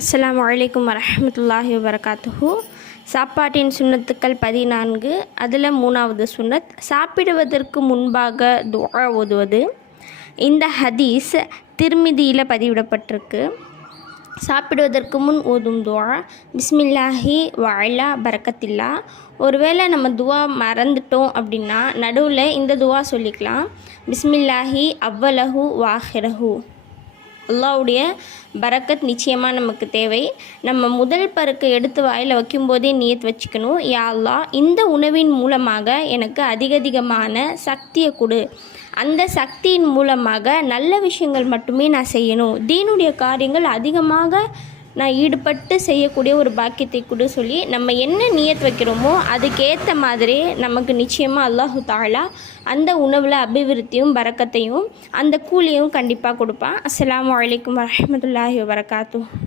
அஸ்ஸலாமு அலைக்கும் வரஹ்மத்துல்லாஹி வபரகாத்துஹு. சாப்பாட்டின் சுன்னத்துக்கள் 14. அதில் 3வது சுன்னத் சாப்பிடுவதற்கு முன்பாக துஆ ஓதுவது. இந்த ஹதீஸ் திர்மிதியில் பதிவிடப்பட்டிருக்கு. சாப்பிடுவதற்கு முன் ஓதும் துஆ பிஸ்மில்லாஹி வஅலா பரக்கத்தில்லா. ஒருவேளை நம்ம துஆ மறந்துட்டோம் அப்படின்னா நடுவில் இந்த துஆ சொல்லிக்கலாம். பிஸ்மில்லாஹி அவ்வலஹு வாஹிரஹு. அல்லாஹ்வுடைய பரக்கத் நிச்சயமாக நமக்கு தேவை. நம்ம முதல் பருக்கை எடுத்து வாயில் வைக்கும்போதே நியத் வச்சுக்கணும். யா அல்லாஹ், இந்த உணவின் மூலமாக எனக்கு அதிகமான சக்தியை கொடு. அந்த சக்தியின் மூலமாக நல்ல விஷயங்கள் மட்டுமே நான் செய்யணும். தீனுடைய காரியங்கள் அதிகமாக நான் ஈடுபட்டு செய்யக்கூடிய ஒரு பாக்கியத்தை கொடு சொல்லி நம்ம என்ன நியத் வைக்கிறோமோ அதுக்கேற்ற மாதிரி நமக்கு நிச்சயமாக அல்லாஹு தஆலா அந்த உணவில் அபிவிருத்தியும் பரக்கத்தையும் அந்த கூலியும் கண்டிப்பாக கொடுப்பான். அஸ்ஸலாமு அலைக்கும் வரஹ்மத்துல்லாஹி வபரகாத்துஹு.